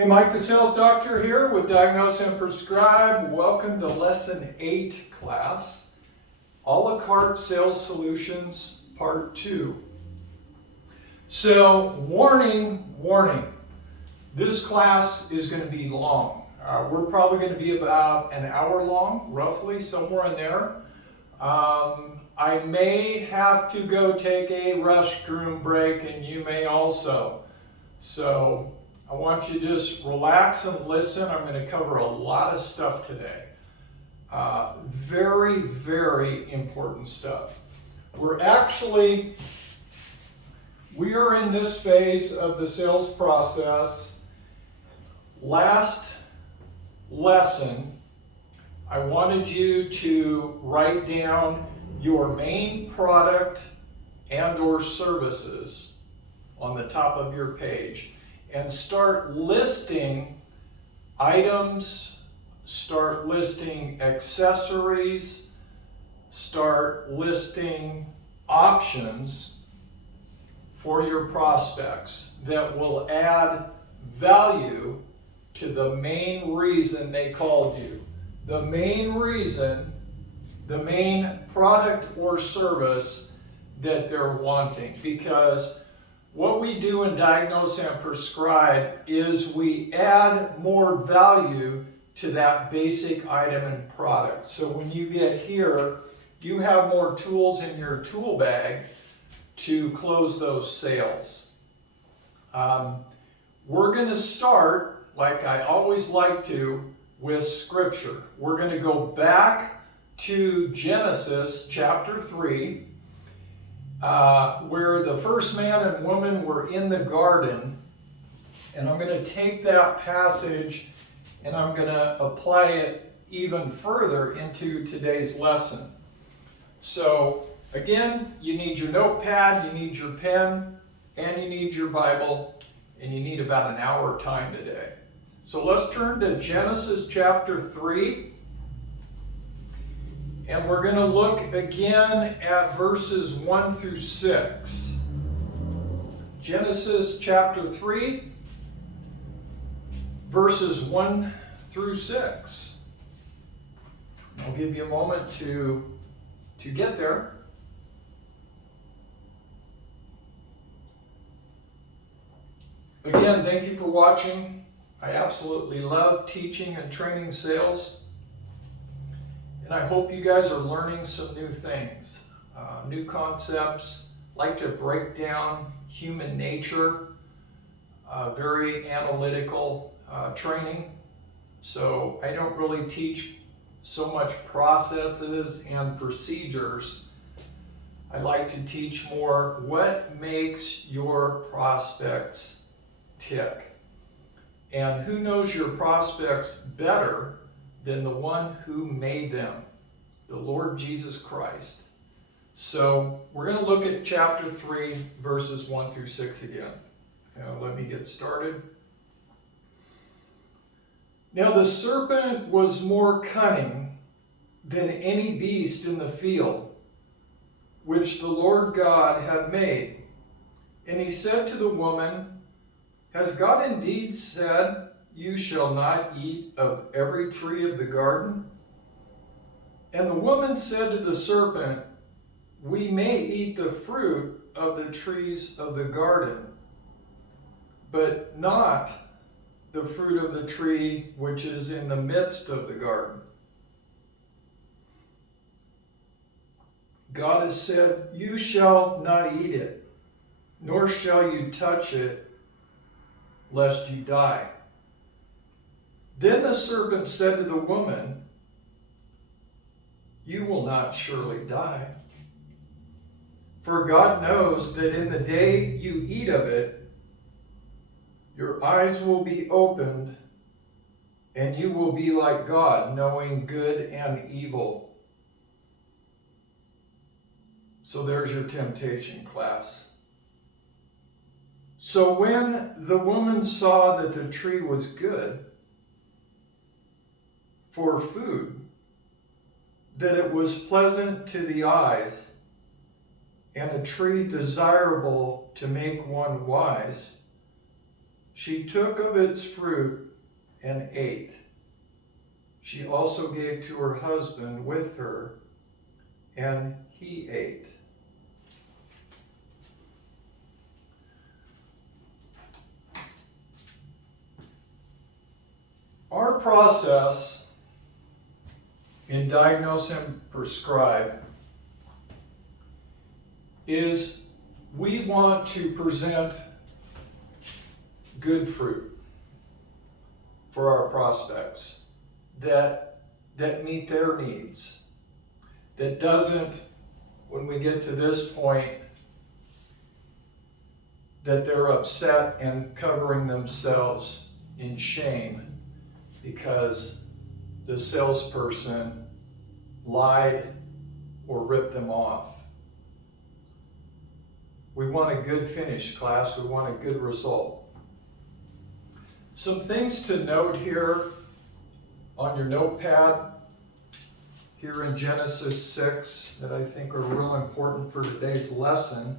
Hey, Mike, the Sales Doctor here with Diagnose and Prescribe. Welcome to Lesson 8 class, a la carte sales solutions, part 2. So, warning, this class is going to be long. We're probably going to be about an hour long, roughly, somewhere in there. I may have to go take a restroom break, and you may also. So, I want you to just relax and listen. I'm going to cover a lot of stuff today. Very, very important stuff. We are in this phase of the sales process. Last lesson, I wanted you to write down your main product and or services on the top of your page. And start listing items, start listing accessories, start listing options for your prospects that will add value to the main reason they called you. The main reason, the main product or service that they're wanting. Because what we do in Diagnose and Prescribe is we add more value to that basic item and product. So when you get here, you have more tools in your tool bag to close those sales. We're going to start, like I always like to, with Scripture. We're going to go back to Genesis chapter 3. Where the first man and woman were in the garden, and I'm going to take that passage and I'm going to apply it even further into today's lesson. So again, you need your notepad, you need your pen, and you need your Bible, and you need about an hour time today. So let's turn to Genesis chapter 3. And we're going to look again at verses 1 through 6. Genesis chapter 3, verses 1 through 6. I'll give you a moment to get there. Again, thank you for watching. I absolutely love teaching and training sales. And I hope you guys are learning some new things, new concepts. Like to break down human nature, very analytical training. So I don't really teach so much processes and procedures. I like to teach more what makes your prospects tick. And who knows your prospects better than the one who made them, the Lord Jesus Christ. So we're going to look at chapter 3, verses 1 through 6 again. Now let me get started. Now the serpent was more cunning than any beast in the field, which the Lord God had made. And he said to the woman, "Has God indeed said, 'You shall not eat of every tree of the garden'?" And the woman said to the serpent, "We may eat the fruit of the trees of the garden, but not the fruit of the tree which is in the midst of the garden. God has said, 'You shall not eat it, nor shall you touch it, lest you die.' Then the serpent said to the woman, 'You will not surely die. For God knows that in the day you eat of it, your eyes will be opened, and you will be like God, knowing good and evil.'" So there's your temptation, class. So when the woman saw that the tree was good for food, that it was pleasant to the eyes, and a tree desirable to make one wise, She took of its fruit and ate. She also gave to her husband with her, and he ate. Our process in diagnose and prescribe is we want to present good fruit for our prospects that meet their needs, that doesn't, when we get to this point, that they're upset and covering themselves in shame because the salesperson lied or ripped them off. We want a good finish, class. We want a good result. Some things to note here on your notepad here in Genesis 6 that I think are real important for today's lesson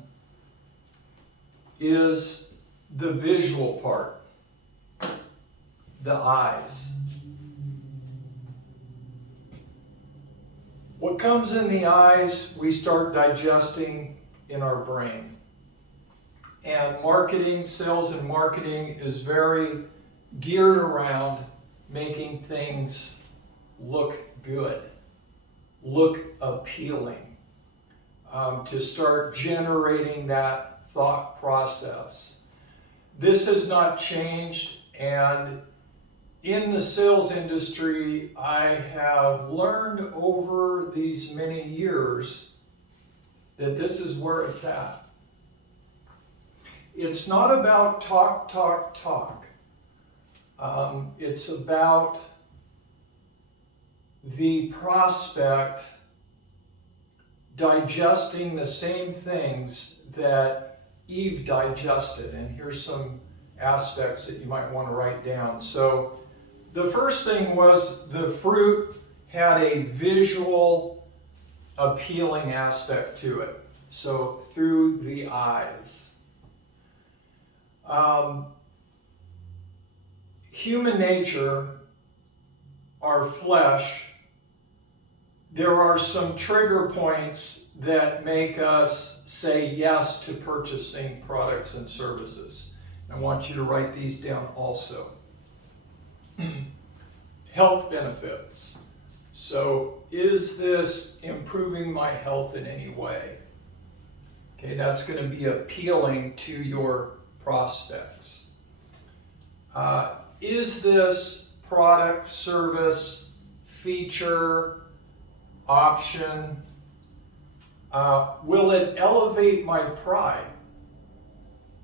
is the visual part, the eyes. What comes in the eyes, we start digesting in our brain. And marketing, sales and marketing is very geared around making things look good, look appealing, to start generating that thought process. This has not changed, and in the sales industry, I have learned over these many years that this is where it's at. It's not about talk, talk, talk. It's about the prospect digesting the same things that Eve digested. And here's some aspects that you might want to write down. So the first thing was the fruit had a visual appealing aspect to it. So through the eyes. Human nature, our flesh, there are some trigger points that make us say yes to purchasing products and services. I want you to write these down also. Health benefits. So, is this improving my health in any way? Okay, that's going to be appealing to your prospects. Is this product, service, feature, option, will it elevate my pride?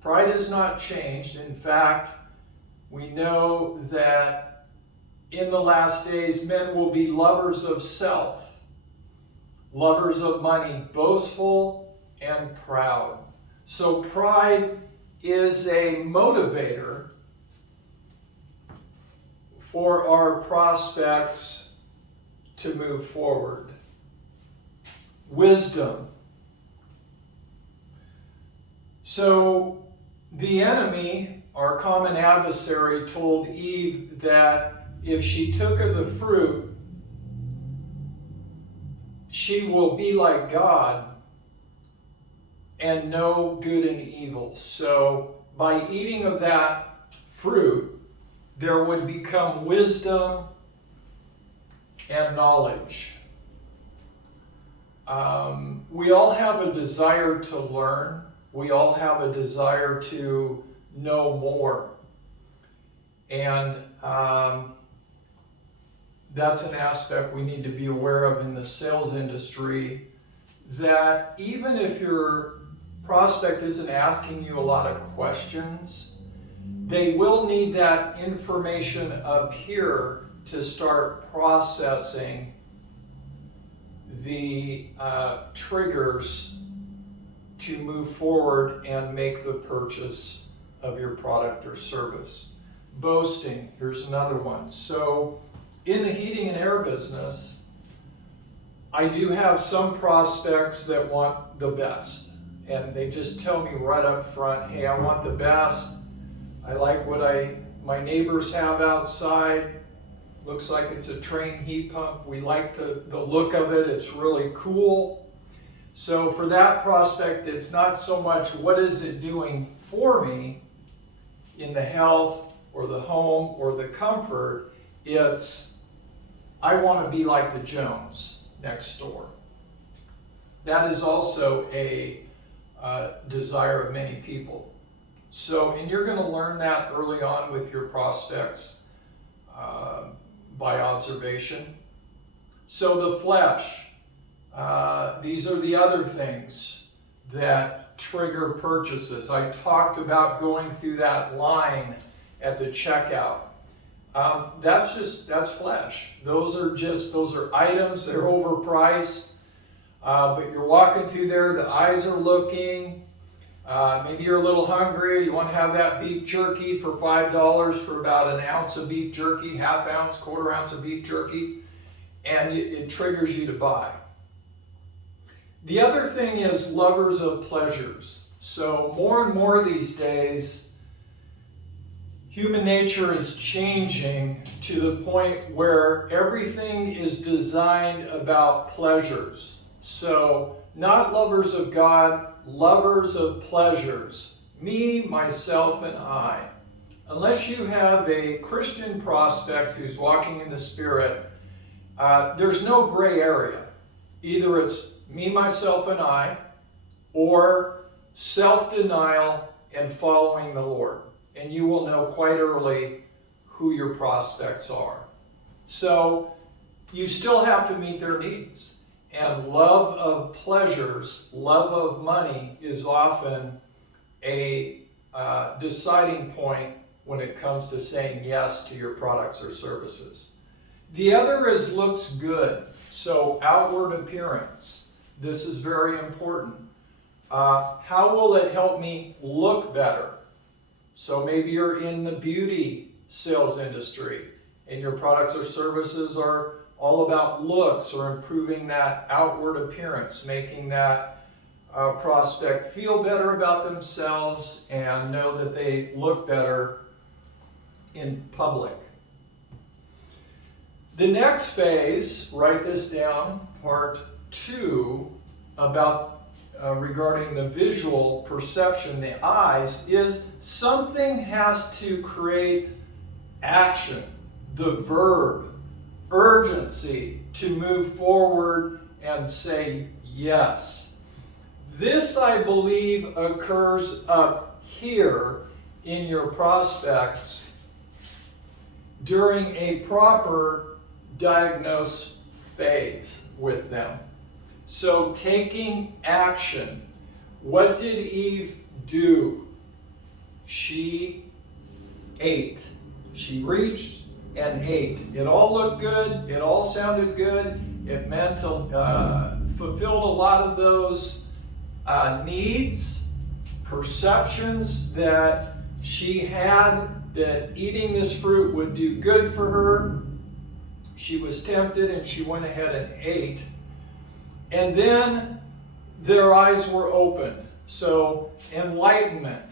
Pride has not changed. In fact, we know that in the last days, men will be lovers of self, lovers of money, boastful and proud. So pride is a motivator for our prospects to move forward. Wisdom. So the enemy, our common adversary, told Eve that if she took of the fruit, she will be like God and know good and evil. So by eating of that fruit, there would become wisdom and knowledge. We all have a desire to learn. We all have a desire to know more. And that's an aspect we need to be aware of in the sales industry, that even if your prospect isn't asking you a lot of questions, they will need that information up here to start processing the triggers to move forward and make the purchase of your product or service. Boasting, here's another one. So in the heating and air business, I do have some prospects that want the best. And they just tell me right up front, hey, I want the best. I like what my neighbors have outside. Looks like it's a train heat pump. We like the look of it. It's really cool. So for that prospect, it's not so much what is it doing for me in the health or the home or the comfort. It's I want to be like the Jones next door. That is also a desire of many people. So, and you're going to learn that early on with your prospects by observation. So the flesh, these are the other things that trigger purchases. I talked about going through that line at the checkout. That's flesh. Those are items, they're overpriced. But you're walking through there, the eyes are looking. Maybe you're a little hungry, you want to have that beef jerky for $5 for about an ounce of beef jerky, half ounce, quarter ounce of beef jerky, and it triggers you to buy. The other thing is lovers of pleasures. So more and more these days, human nature is changing to the point where everything is designed about pleasures. So not lovers of God, lovers of pleasures. Me, myself, and I. Unless you have a Christian prospect who's walking in the Spirit, there's no gray area. Either it's me, myself, and I, or self-denial and following the Lord. And you will know quite early who your prospects are. So you still have to meet their needs. And love of pleasures, love of money is often a deciding point when it comes to saying yes to your products or services. The other is looks good. So outward appearance. This is very important. How will it help me look better? So maybe you're in the beauty sales industry and your products or services are all about looks or improving that outward appearance, making that prospect feel better about themselves and know that they look better in public. The next phase, write this down, part 2, about regarding the visual perception, the eyes, is something has to create action, the verb, urgency to move forward and say yes. This, I believe, occurs up here in your prospects during a proper diagnose phase with them. So taking action. What did Eve do? She ate. She reached and ate. It all looked good. It all sounded good. It meant fulfilled a lot of those needs, perceptions that she had that eating this fruit would do good for her. She was tempted and she went ahead and ate. And then their eyes were opened. So enlightenment,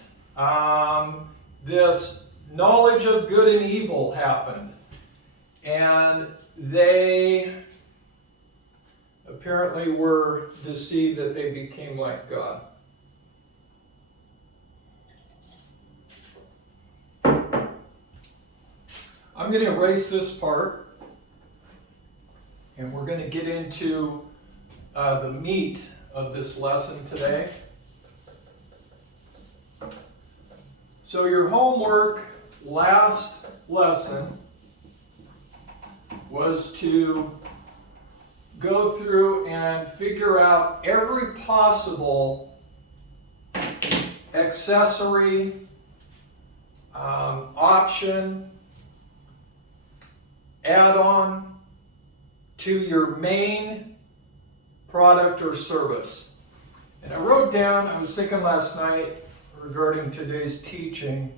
this knowledge of good and evil happened. And they apparently were deceived that they became like God. I'm going to erase this part, and we're going to get into the meat of this lesson today. So your homework last lesson was to go through and figure out every possible accessory, option, add-on to your main product or service. And I wrote down, I was thinking last night regarding today's teaching,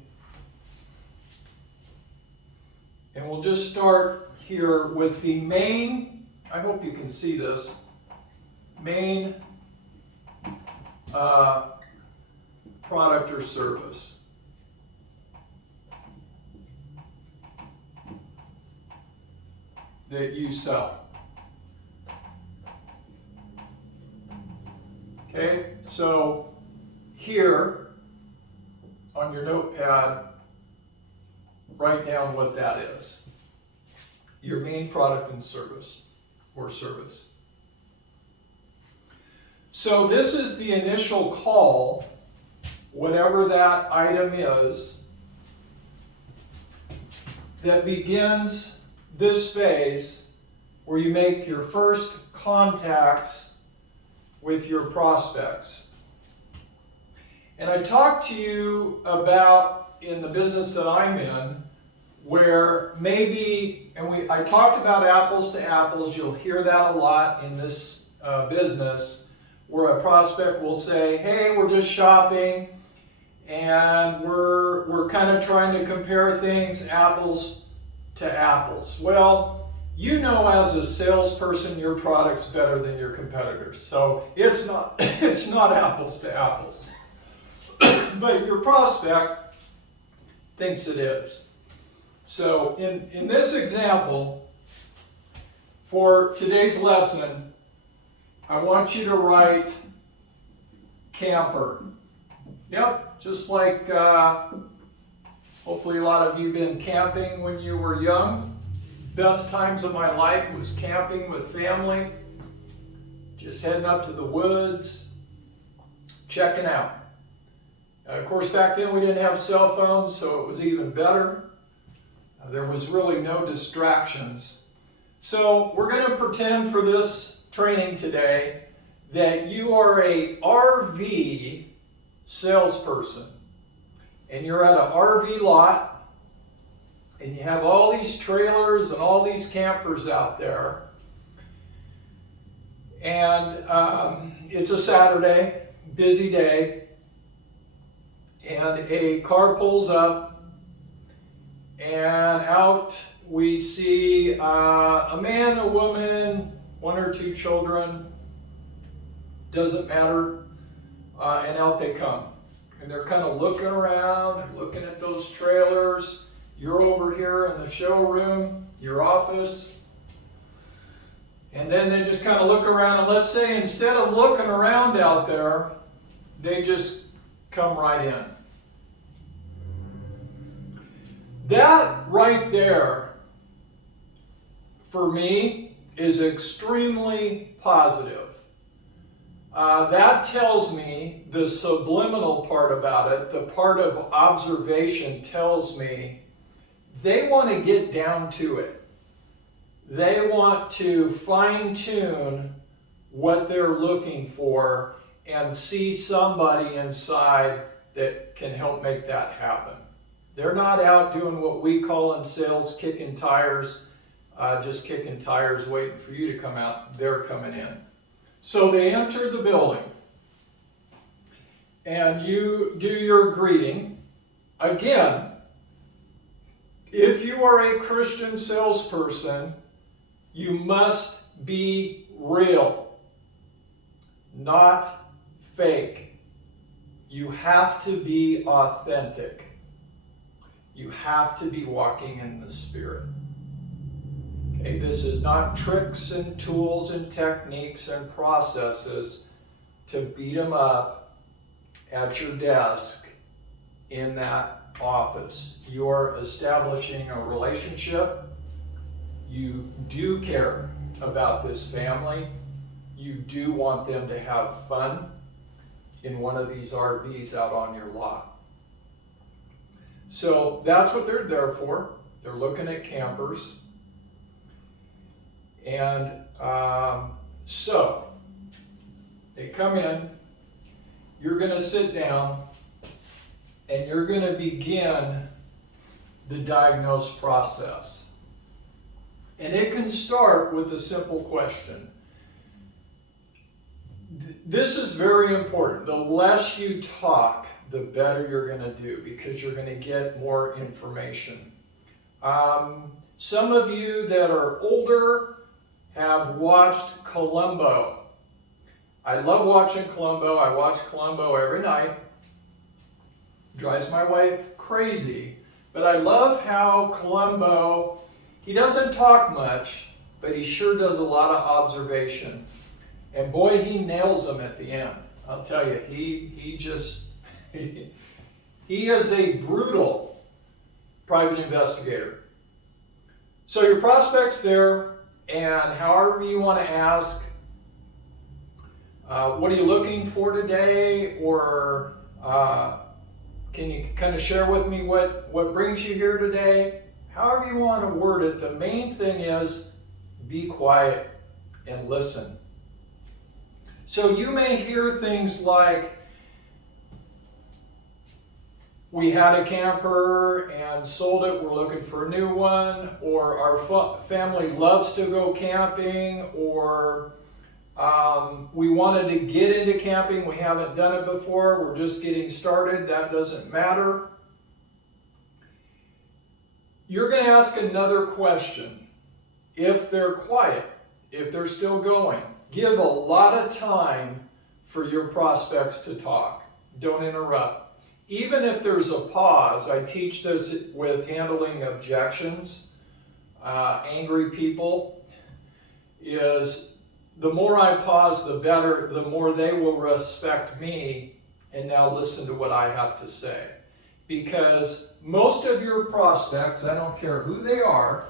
and we'll just start here with the main, I hope you can see this, main product or service. that you sell. Okay, so here on your notepad, write down what that is. Your main product and service, or service. So this is the initial call, whatever that item is, that begins this phase where you make your first contacts with your prospects. And I talked to you about in the business that I'm in, where maybe, I talked about apples to apples. You'll hear that a lot in this business, where a prospect will say, hey, we're just shopping and we're kind of trying to compare things apples to apples. Well, you know, as a salesperson, your product's better than your competitors. So it's not apples to apples. But your prospect thinks it is. So in this example, for today's lesson, I want you to write camper. Yep, just like hopefully a lot of you been camping when you were young. Best times of my life was camping with family, just heading up to the woods, checking out. Of course, back then we didn't have cell phones, so it was even better. There was really no distractions. So we're going to pretend for this training today that you are a RV salesperson, and you're at an RV lot, and you have all these trailers and all these campers out there, and it's a Saturday, busy day, and a car pulls up, and out we see a man, a woman, one or two children, doesn't matter, and out they come. And they're kind of looking around, looking at those trailers. You're over here in the showroom, your office, and then they just kind of look around, and let's say instead of looking around out there, they just come right in. That right there, for me, is extremely positive. That tells me, the subliminal part about it, the part of observation tells me they want to get down to it. They want to fine-tune what they're looking for and see somebody inside that can help make that happen. They're not out doing what we call in sales kicking tires, just kicking tires waiting for you to come out. They're coming in. So they enter the building, and you do your greeting. Again, if you are a Christian salesperson, you must be real, not fake. You have to be authentic. You have to be walking in the Spirit. Okay, this is not tricks and tools and techniques and processes to beat them up at your desk in that office. You're establishing a relationship. You do care about this family. You do want them to have fun in one of these RVs out on your lot. So that's what they're there for. They're looking at campers. And so they come in, you're going to sit down, and you're going to begin the diagnose process. And it can start with a simple question. This is very important. The less you talk, the better you're going to do, because you're going to get more information. Some of you that are older have watched Columbo. I love watching Columbo. I watch Columbo every night. Drives my wife crazy. But I love how Columbo, he doesn't talk much, but he sure does a lot of observation. And boy, he nails them at the end. I'll tell you, he is a brutal private investigator. So your prospect's there, and however you want to ask, what are you looking for today? Or can you kind of share with me what brings you here today? However you want to word it, the main thing is be quiet and listen. So you may hear things like, we had a camper and sold it, we're looking for a new one, or our family loves to go camping, or we wanted to get into camping, we haven't done it before, we're just getting started. That doesn't matter. You're going to ask another question. If they're quiet, if they're still going, give a lot of time for your prospects to talk. Don't interrupt. Even if there's a pause, I teach this with handling objections. Angry people is, the more I pause, the better, the more they will respect me and now listen to what I have to say. Because most of your prospects, I don't care who they are,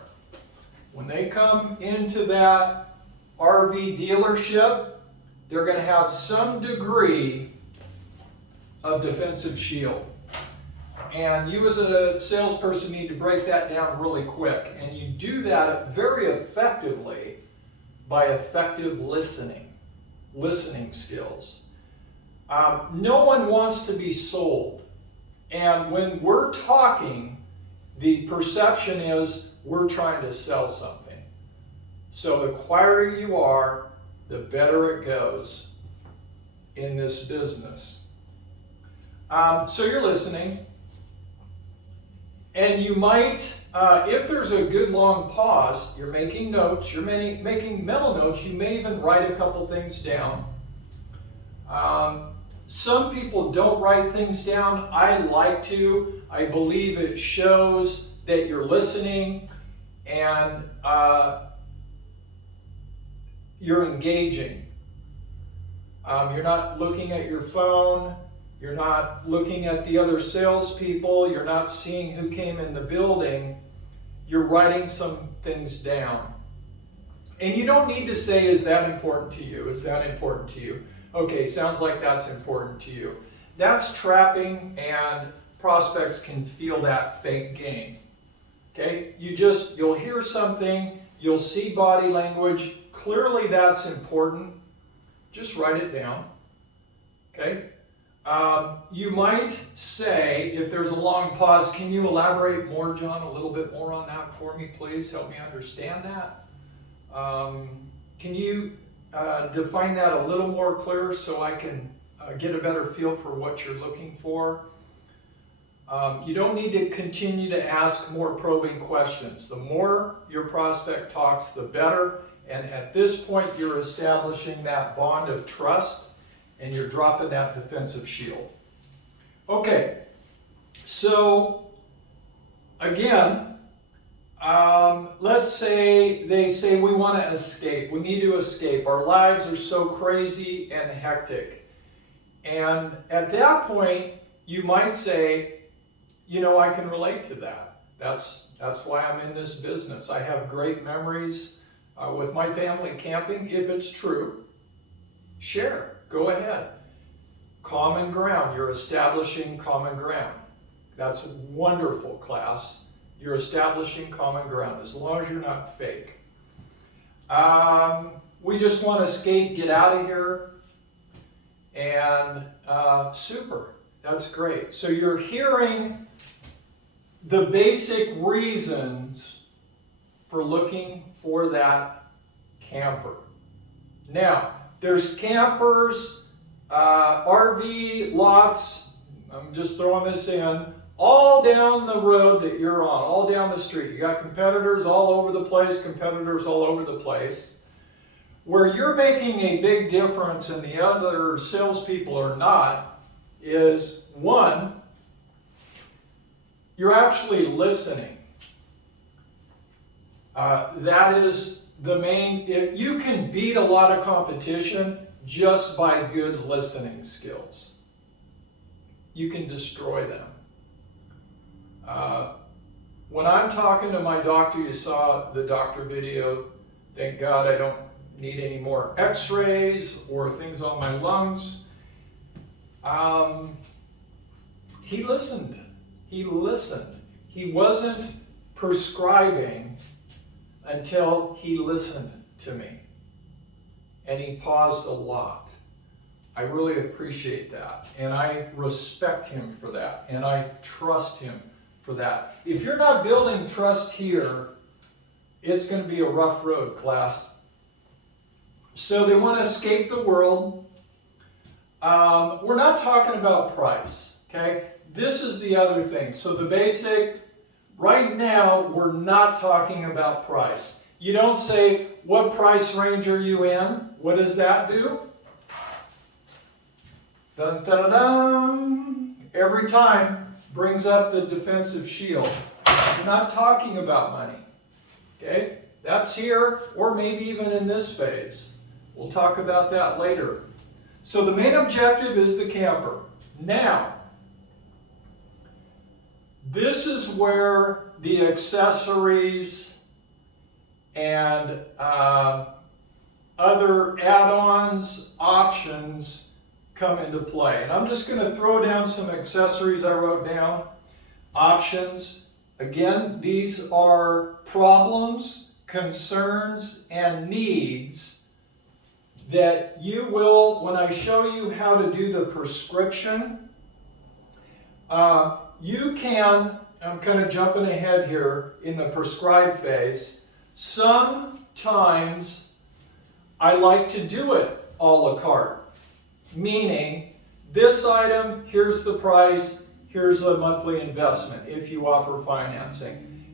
when they come into that RV dealership, they're going to have some degree of defensive shield. And you as a salesperson need to break that down really quick. And you do that very effectively by effective listening skills. No one wants to be sold. And when we're talking, the perception is we're trying to sell something. So the quieter you are, the better it goes in this business. So you're listening, and you might, if there's a good long pause, you're making notes, you're making mental notes, you may even write a couple things down. Some people don't write things down. I like to. I believe it shows that you're listening and you're engaging. You're not looking at your phone. You're not looking at the other salespeople. You're not seeing who came in the building. You're writing some things down. And you don't need to say, is that important to you? Is that important to you? Okay, sounds like that's important to you. That's trapping, and prospects can feel that fake game. Okay, you'll hear something, you'll see body language. Clearly that's important. Just write it down. Okay. You might say, if there's a long pause, can you elaborate more, John, a little bit more on that for me, please? Help me understand that. Can you define that a little more clear so I can get a better feel for what you're looking for? You don't need to continue to ask more probing questions. The more your prospect talks, the better. And at this point, you're establishing that bond of trust, and you're dropping that defensive shield. Okay, so again, let's say they say we want to escape. We need to escape. Our lives are so crazy and hectic. And at that point, you might say, you know, I can relate to that. That's why I'm in this business. I have great memories with my family camping. If it's true, share. Go ahead. Common ground. You're establishing common ground. That's wonderful, class. You're establishing common ground as long as you're not fake. We just want to escape, get out of here. And super. That's great. So you're hearing the basic reasons for looking for that camper. Now, there's campers, RV lots, I'm just throwing this in, all down the road that you're on, all down the street. You got competitors all over the place, Where you're making a big difference and the other salespeople are not is, one, you're actually listening. That is you can beat a lot of competition just by good listening skills. You can destroy them. When I'm talking to my doctor, you saw the doctor video, thank God I don't need any more x-rays or things on my lungs. He listened. He listened. He wasn't prescribing until he listened to me. And he paused a lot. I really appreciate that. And I respect him for that. And I trust him for that. If you're not building trust here, it's going to be a rough road, class. So they want to escape the world. We're not talking about price, okay? This is the other thing. So the basic, right now, we're not talking about price. You don't say, what price range are you in? What does that do? Dun, dun, dun, dun. Every time brings up the defensive shield. We're not talking about money. Okay? That's here, or maybe even in this phase. We'll talk about that later. So the main objective is the camper. Now, this is where the accessories and other add-ons, options come into play. And I'm just going to throw down some accessories I wrote down. Options. Again, these are problems, concerns, and needs that you will, when I show you how to do the prescription, you can, I'm kind of jumping ahead here in the prescribe phase. Sometimes I like to do it a la carte. Meaning, this item, here's the price, here's a monthly investment if you offer financing.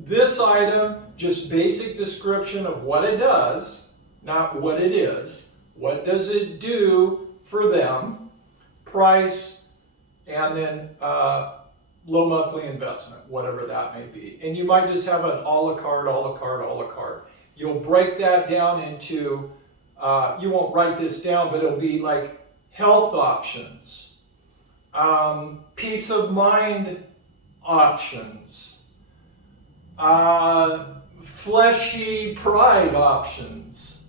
This item, just basic description of what it does, not what it is. What does it do for them? Price, and then low monthly investment, whatever that may be. And you might just have an a la carte, a la carte, a la carte. You'll break that down into, you won't write this down, but it'll be like health options, peace of mind options, fleshy pride options,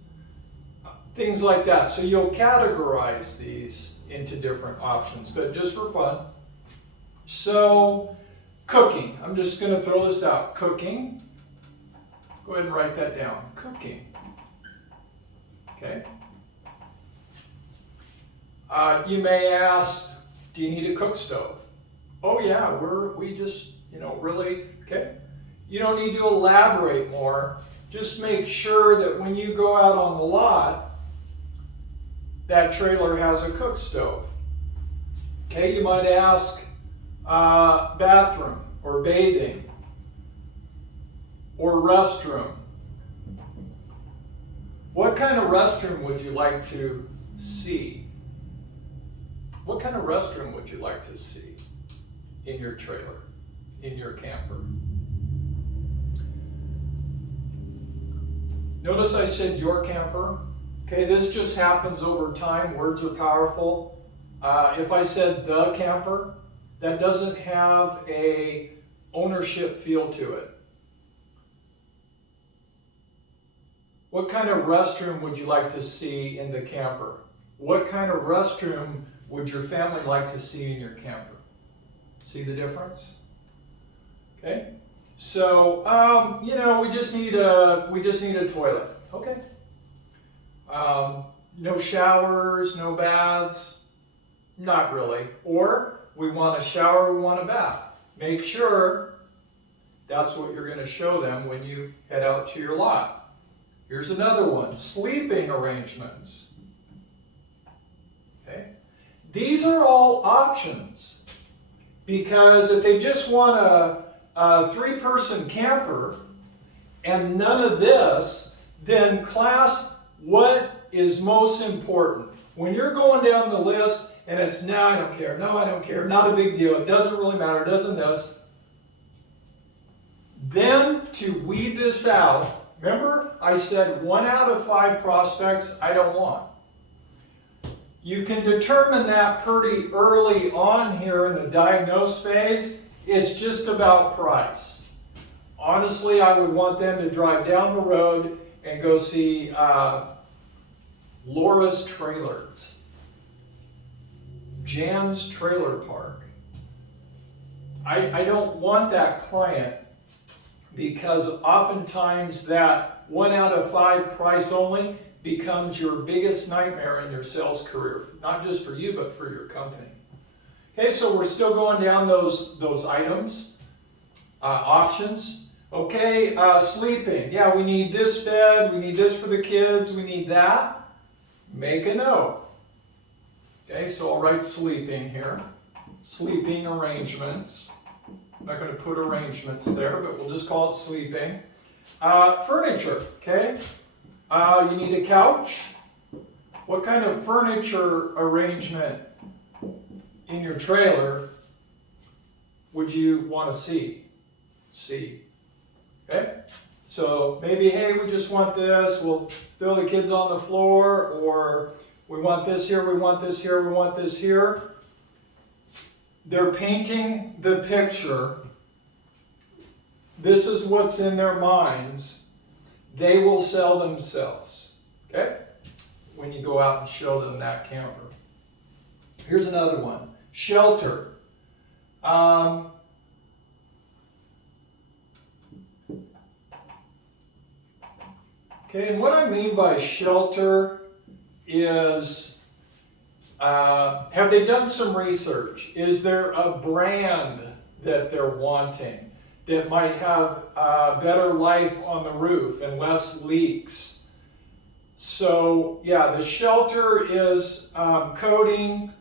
things like that. So you'll categorize these into different options, but just for fun. So cooking, I'm just going to throw this out. Cooking, go ahead and write that down. Cooking, okay. You may ask, do you need a cook stove? Oh yeah, we just, really, okay. You don't need to elaborate more. Just make sure that when you go out on the lot, that trailer has a cook stove. Okay, you might ask, bathroom or bathing or restroom. What kind of restroom would you like to see? What kind of restroom would you like to see in your trailer, in your camper? Notice I said your camper. Okay, this just happens over time. Words are powerful. If I said the camper, that doesn't have a ownership feel to it. What kind of restroom would you like to see in the camper? What kind of restroom would your family like to see in your camper? See the difference? Okay. So, we just need a toilet. Okay. No showers, no baths. Not really. Or we want a shower, we want a bath. Make sure that's what you're going to show them when you head out to your lot. Here's another one. Sleeping arrangements. Okay. These are all options, because if they just want a three-person camper and none of this, then class, what is most important? When you're going down the list and it's, no, I don't care, no, I don't care, not a big deal, it doesn't really matter, it doesn't this, then to weed this out, Remember, I said 1 out of 5 prospects I don't want. You can determine that pretty early on here in the diagnose phase. It's just about price. Honestly, I would want them to drive down the road and go see Laura's Trailers, Jan's Trailer Park. I don't want that client because oftentimes that 1 out of 5 price only becomes your biggest nightmare in your sales career, not just for you, but for your company. Okay, so we're still going down those items, options. Okay, sleeping. Yeah, we need this bed, we need this for the kids, we need that. Make a note. Okay, so I'll write sleeping here. Sleeping arrangements. I'm not going to put arrangements there, but we'll just call it sleeping. Furniture, okay? You need a couch. What kind of furniture arrangement in your trailer would you want to see? Okay? So maybe, hey, we just want this. We'll throw the kids on the floor, or we want this here, we want this here, we want this here. They're painting the picture. This is what's in their minds. They will sell themselves, okay? When you go out and show them that camper. Here's another one. Shelter. Okay, and what I mean by shelter is, have they done some research? Is there a brand that they're wanting that might have better life on the roof and less leaks? So yeah, the shelter is coating,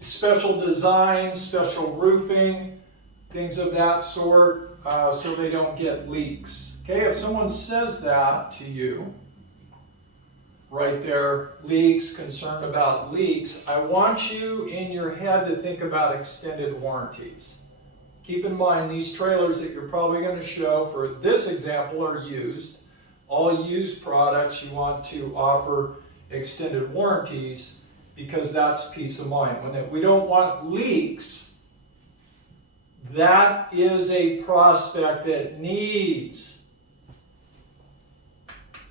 special design, special roofing, things of that sort, so they don't get leaks. Okay, if someone says that to you, right there, leaks, concerned about leaks, I want you in your head to think about extended warranties. Keep in mind, these trailers that you're probably going to show for this example are used. All used products you want to offer extended warranties because that's peace of mind. When we don't want leaks, that is a prospect that needs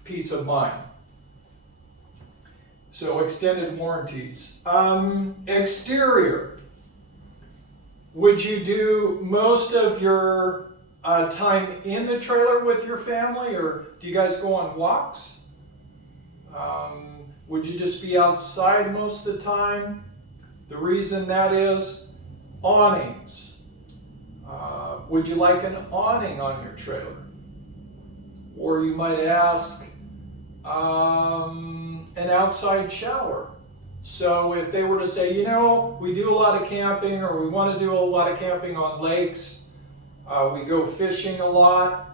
peace of mind. So extended warranties. Exterior. Would you do most of your time in the trailer with your family, or do you guys go on walks? Would you just be outside most of the time? The reason that is awnings. Would you like an awning on your trailer? Or you might ask, an outside shower. So if they were to say, you know, we do a lot of camping, or we want to do a lot of camping on lakes, we go fishing a lot,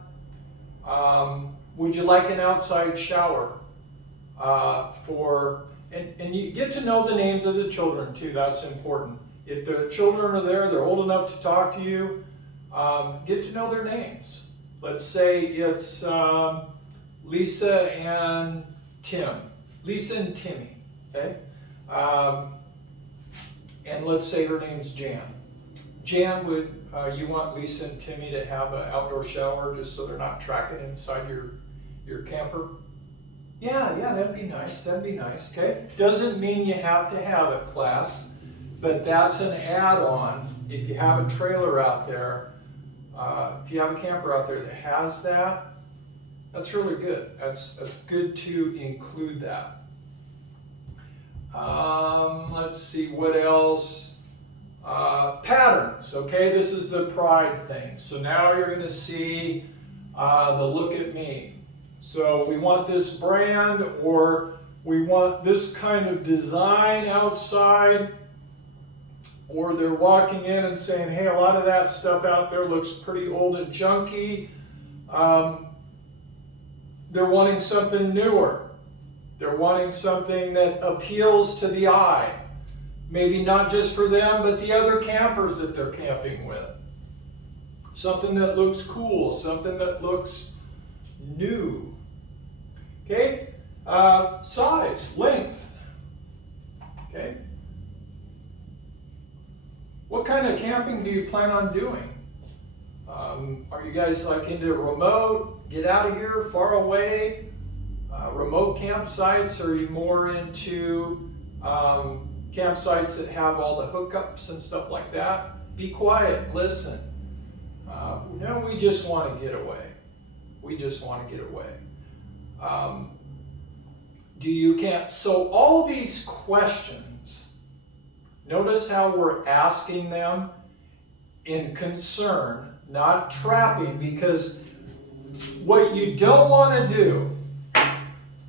would you like an outside shower? And you get to know the names of the children too, that's important. If the children are there, they're old enough to talk to you, get to know their names. Let's say it's Lisa and Tim. Lisa and Timmy, okay? And let's say her name's Jan. Jan, would you want Lisa and Timmy to have an outdoor shower just so they're not tracking inside your camper? Yeah, that'd be nice, okay? Doesn't mean you have to have it, class, but that's an add-on. If you have a trailer out there, if you have a camper out there that has that, that's really good. That's good to include that. Let's see, what else? Patterns, okay? This is the pride thing. So now you're going to see the look at me. So we want this brand, or we want this kind of design outside, or they're walking in and saying, hey, a lot of that stuff out there looks pretty old and junky. They're wanting something newer. They're wanting something that appeals to the eye. Maybe not just for them, but the other campers that they're camping with. Something that looks cool, something that looks new. Okay, size, length. Okay, what kind of camping do you plan on doing? Are you guys like into remote, get out of here, far away, remote campsites? Or are you more into campsites that have all the hookups and stuff like that? Be quiet, listen. No, we just want to get away. We just want to get away. Do you camp? So all these questions, notice how we're asking them in concern, not trapping, because what you don't want to do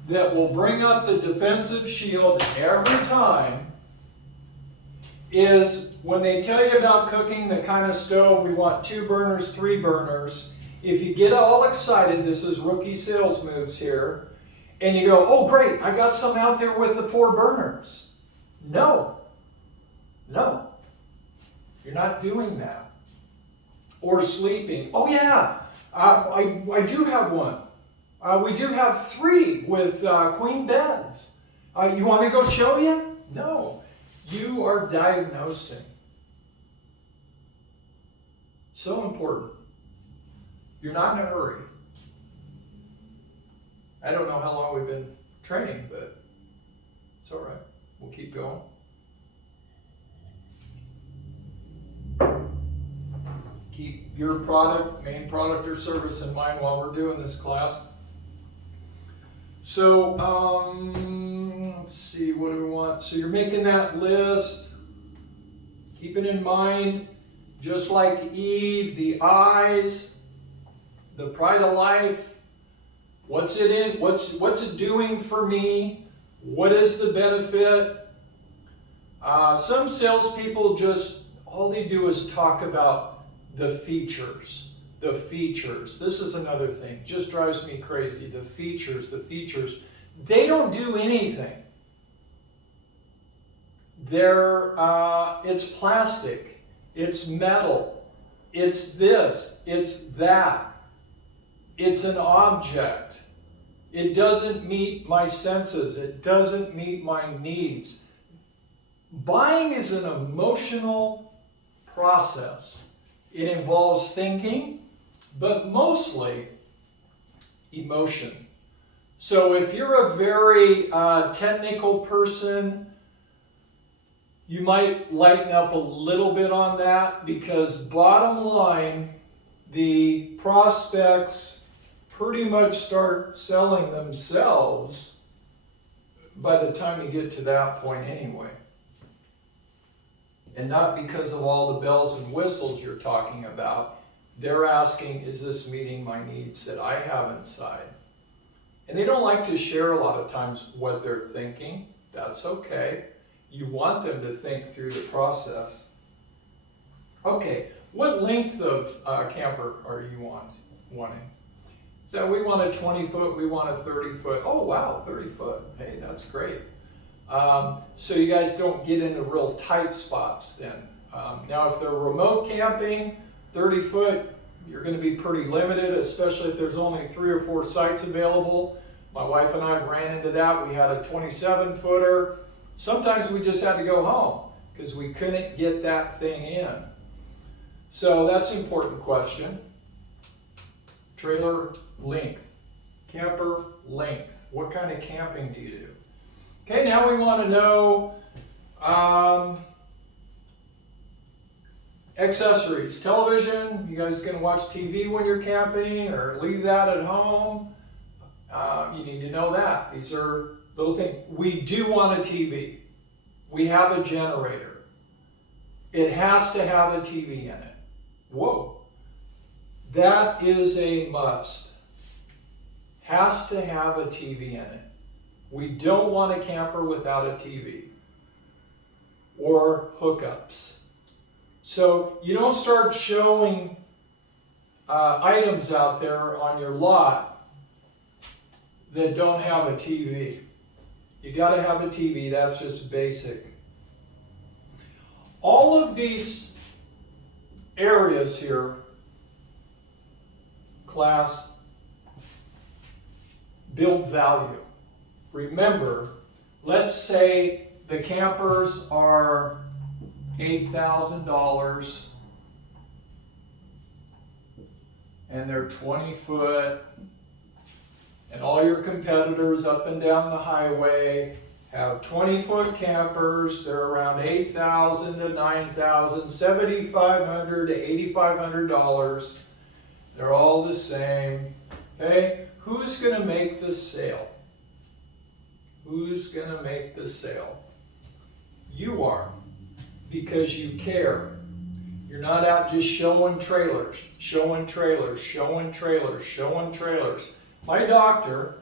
that will bring up the defensive shield every time is when they tell you about cooking the kind of stove, we want 2 burners, 3 burners. If you get all excited, this is rookie sales moves here, and you go, oh great, I got some out there with the 4 burners. No, you're not doing that. Or sleeping. Oh yeah, I do have one. We do have 3 with queen beds. You want me to go show you? No, you are diagnosing. So important. You're not in a hurry. I don't know how long we've been training, but it's all right. We'll keep going. Keep your product, main product or service in mind while we're doing this class. So, let's see, what do we want? So you're making that list. Keep it in mind, just like Eve, the eyes, the pride of life. What's it in? What's it doing for me? What is the benefit? Some salespeople just, all they do is talk about the features. The features. This is another thing. Just drives me crazy. The features. They don't do anything. It's plastic. It's metal. It's this. It's that. It's an object. It doesn't meet my senses. It doesn't meet my needs. Buying is an emotional process. It involves thinking, but mostly emotion. So if you're a very technical person, you might lighten up a little bit on that, because bottom line, the prospects pretty much start selling themselves by the time you get to that point anyway. And not because of all the bells and whistles you're talking about. They're asking, is this meeting my needs that I have inside? And they don't like to share a lot of times what they're thinking. That's okay. You want them to think through the process. Okay, what length of camper are you wanting? So we want a 20 foot, we want a 30 foot. Oh wow, 30 foot. Hey, that's great. So you guys don't get into real tight spots then. Now if they're remote camping, 30 foot, you're going to be pretty limited, especially if there's only 3 or 4 sites available. My wife and I ran into that. We had a 27 footer. Sometimes we just had to go home because we couldn't get that thing in. So that's an important question. Trailer length, camper length. What kind of camping do you do? Okay, now we want to know accessories. Television, you guys can watch TV when you're camping or leave that at home. You need to know that. These are little things. We do want a TV. We have a generator. It has to have a TV in it. Whoa. That is a must. Has to have a TV in it. We don't want a camper without a TV or hookups. So you don't start showing items out there on your lot that don't have a TV. You got to have a TV. That's just basic. All of these areas here, class, build value. Remember, let's say the campers are $8,000 and they're 20 foot, and all your competitors up and down the highway have 20-foot campers. They're around $8,000 to $9,000, $7,500 to $8,500. They're all the same. Okay, who's going to make the sale? Who's going to make the sale? You are, because you care. You're not out just showing trailers, showing trailers, showing trailers, showing trailers. My doctor,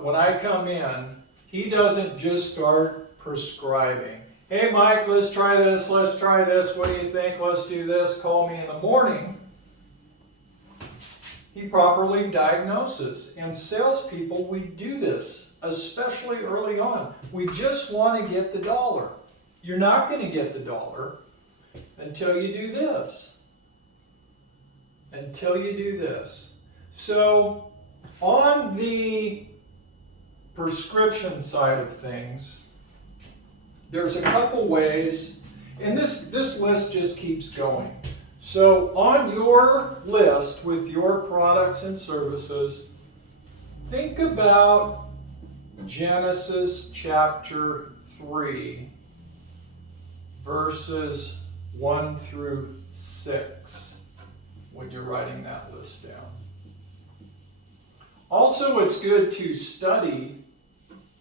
when I come in, he doesn't just start prescribing. Hey, Mike, let's try this, let's try this. What do you think? Let's do this. Call me in the morning. He properly diagnoses. And salespeople, we do this, especially early on. We just want to get the dollar. You're not going to get the dollar until you do this. Until you do this. So, on the prescription side of things, there's a couple ways, and this list just keeps going. So on your list with your products and services, think about Genesis chapter 3, verses 1 through 6, when you're writing that list down. Also, it's good to study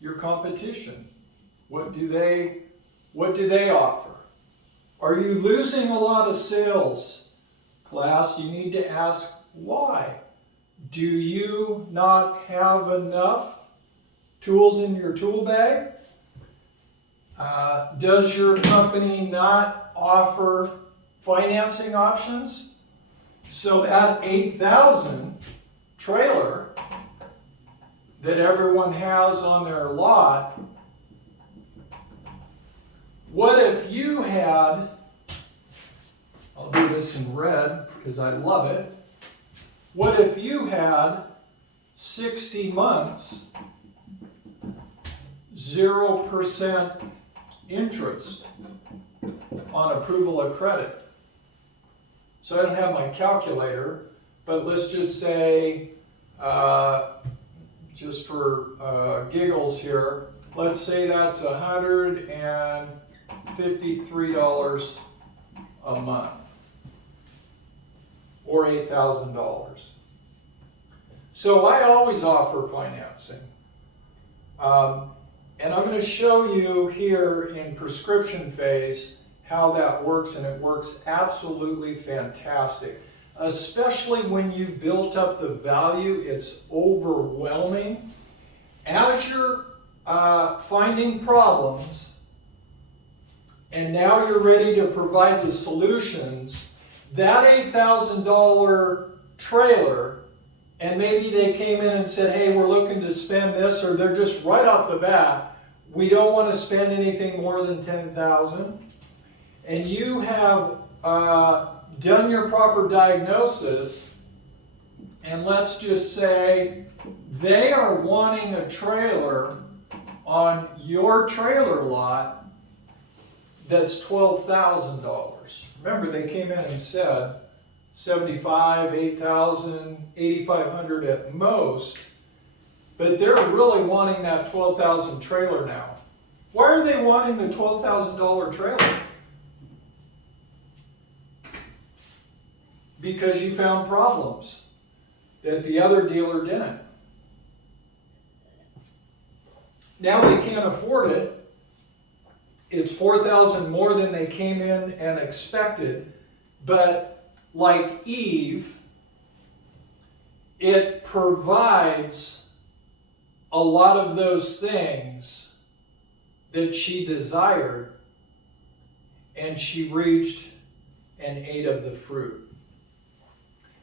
your competition. What do they offer? Are you losing a lot of sales? Class, you need to ask why. Do you not have enough tools in your tool bag? Does your company not offer financing options? So that 8,000 trailer that everyone has on their lot, what if you had, I'll do this in red because I love it, what if you had 60 months, 0% interest on approval of credit? So I don't have my calculator, but let's just say, just for giggles here, let's say that's $153 a month, or $8,000. So I always offer financing. And I'm going to show you here in prescription phase how that works, and it works absolutely fantastic. Especially when you've built up the value, it's overwhelming. As you're finding problems, and now you're ready to provide the solutions, that $8,000 trailer, and maybe they came in and said, hey, we're looking to spend this, or they're just right off the bat, we don't want to spend anything more than $10,000, and you have done your proper diagnosis, and let's just say they are wanting a trailer on your trailer lot that's $12,000. Remember, they came in and said $75,000, $8,000, $8,500 at most, but they're really wanting that $12,000 trailer now. Why are they wanting the $12,000 trailer? Because you found problems that the other dealer didn't. Now they can't afford it. It's $4,000 more than they came in and expected, but like Eve, it provides a lot of those things that she desired, and she reached and ate of the fruit.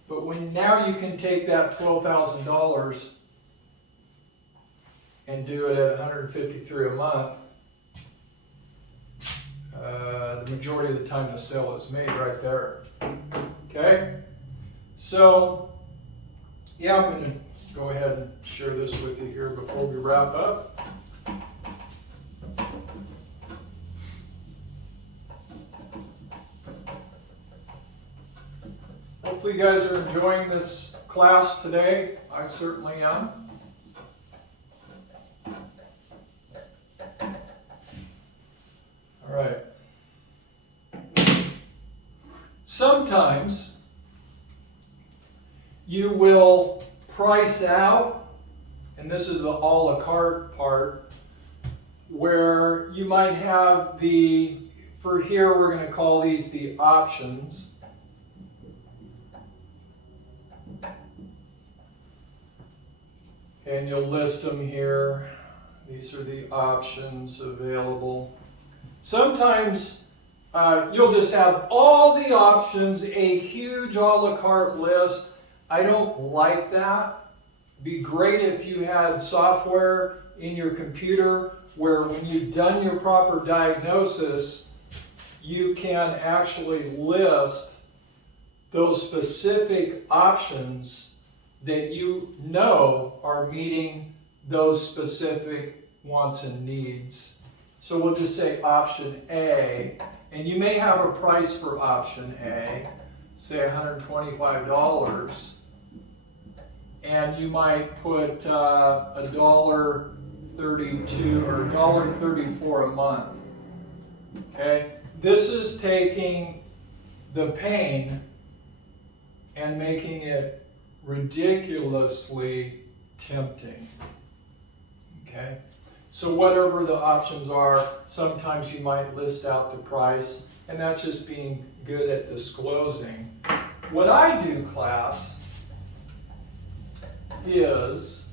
But when now you can take that $12,000 and do it at $153 a month, the majority of the time the sale is made right there. Okay? So Yeah, I'm going to go ahead and share this with you here before we wrap up. Hopefully you guys are enjoying this class today. I certainly am. All right. Sometimes you will price out, and this is the a la carte part, where you might have the, for here we're going to call these the options. And you'll list them here. These are the options available. Sometimes you'll just have all the options, a huge a la carte list. I don't like that. It'd be great if you had software in your computer where when you've done your proper diagnosis, you can actually list those specific options that you know are meeting those specific wants and needs. So we'll just say option A, and you may have a price for option A, say $125, and you might put $1.32 or $1.34 a month. Okay, this is taking the pain and making it ridiculously tempting. Okay, so whatever the options are, sometimes you might list out the price, and that's just being good at disclosing. What I do, class, is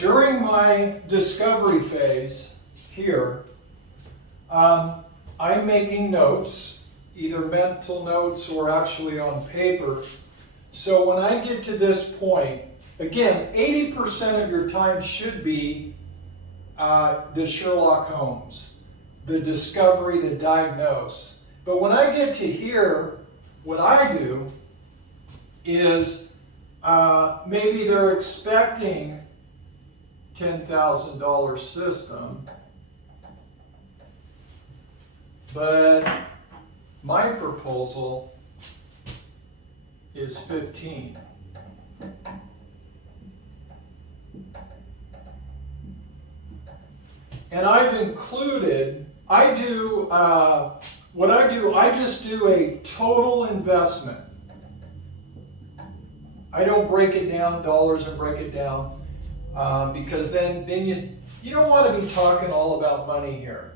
during my discovery phase here, I'm making notes, either mental notes or actually on paper. So when I get to this point, again, 80% of your time should be the Sherlock Holmes, the discovery, the diagnose. But when I get to here, what I do is maybe they're expecting $10,000 system, but my proposal is 15. And I've included, I just do a total investment. I don't break it down, dollars, and break it down, because then you don't want to be talking all about money here.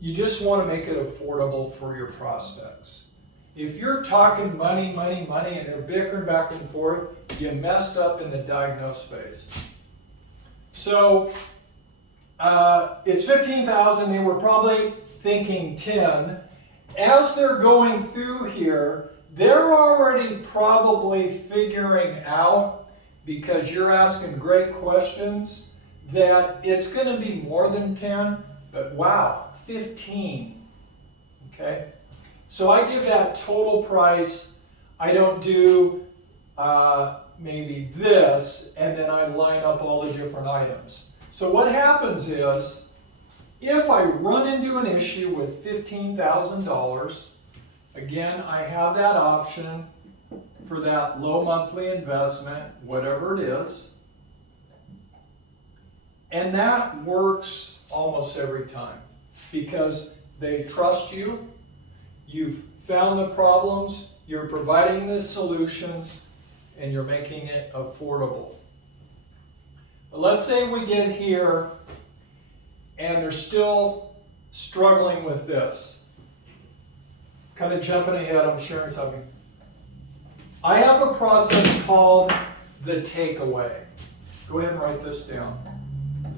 You just want to make it affordable for your prospects. If you're talking money, money, money, and they're bickering back and forth, you messed up in the diagnose phase. So it's 15,000. They were probably thinking 10. As they're going through here, they're already probably figuring out, because you're asking great questions, that it's going to be more than 10, but wow, 15. Okay? So I give that total price. I don't do maybe this, and then I line up all the different items. So what happens is, if I run into an issue with $15,000, again, I have that option for that low monthly investment, whatever it is. And that works almost every time, because they trust you, you've found the problems, you're providing the solutions, and you're making it affordable. But let's say we get here and they're still struggling with this. Kind of jumping ahead, I'm sharing something. I have a process called the takeaway. Go ahead and write this down.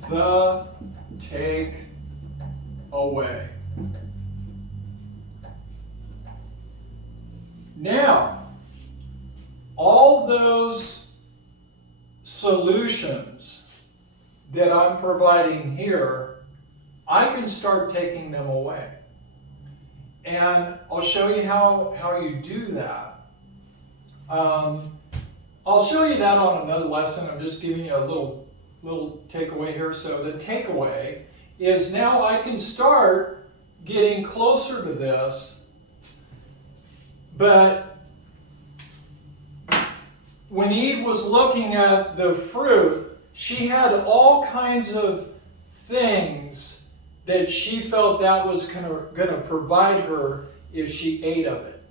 The takeaway. Now, all those solutions that I'm providing here, I can start taking them away. And I'll show you how you do that. I'll show you that on another lesson. I'm just giving you a little takeaway here. So the takeaway is now I can start getting closer to this, but when Eve was looking at the fruit, she had all kinds of things that she felt that was going to provide her if she ate of it.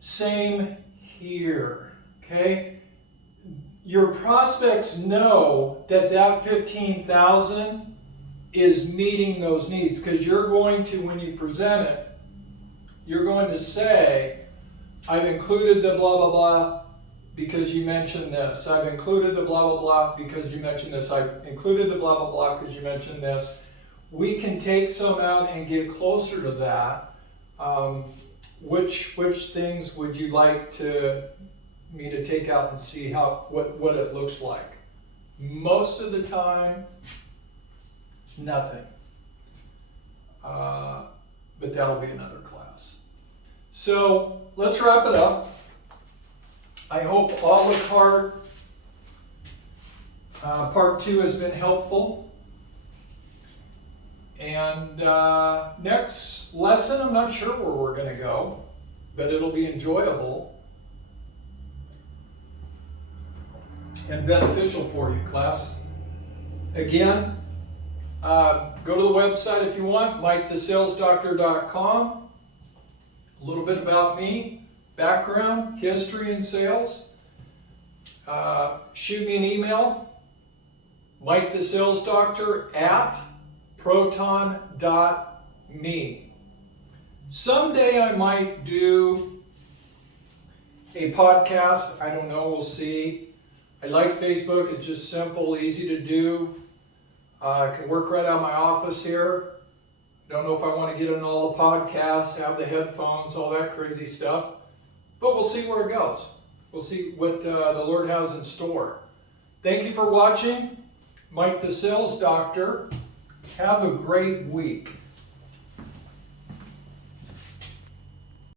Same here, okay? Your prospects know that 15,000 is meeting those needs, because you're going to, when you present it, you're going to say, I've included the blah, blah, blah because you mentioned this. I've included the blah, blah, blah because you mentioned this. I've included the blah, blah, blah because you mentioned this. We can take some out and get closer to that. Which things would you like me to take out and see what it looks like? Most of the time, nothing. But that'll be another class. So let's wrap it up. I hope a la carte part 2 has been helpful. And next lesson, I'm not sure where we're going to go, but it'll be enjoyable and beneficial for you, class. Again, go to the website if you want, TheSalesDoctor.com. A little bit about me, background, history in sales. Shoot me an email, MikeTheSalesDoctor@proton.me. Someday I might do a podcast. I don't know, we'll see. I like Facebook. It's just simple, easy to do. I can work right out of my office here. Don't know if I want to get in all the podcasts, have the headphones, all that crazy stuff. But we'll see where it goes. We'll see what the Lord has in store. Thank you for watching. Mike the Sales Doctor. Have a great week.